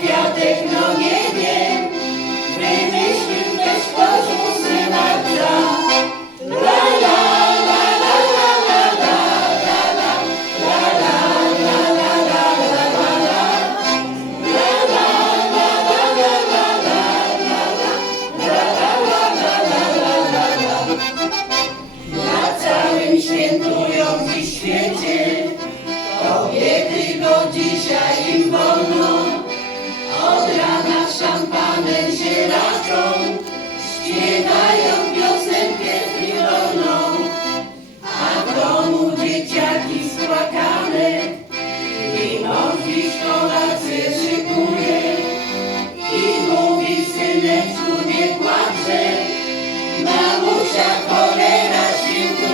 kwiatek, no nie wiem, wymyślił też ktoś syna dra. Świętują w świecie kobiety go dzisiaj. Śpiewają piosenkę frywolną. A w domu dzieciaki spłakane i mąż dziś kolację szykuje. I mówi syneczku nie płacze, mamusia cholera świętuje.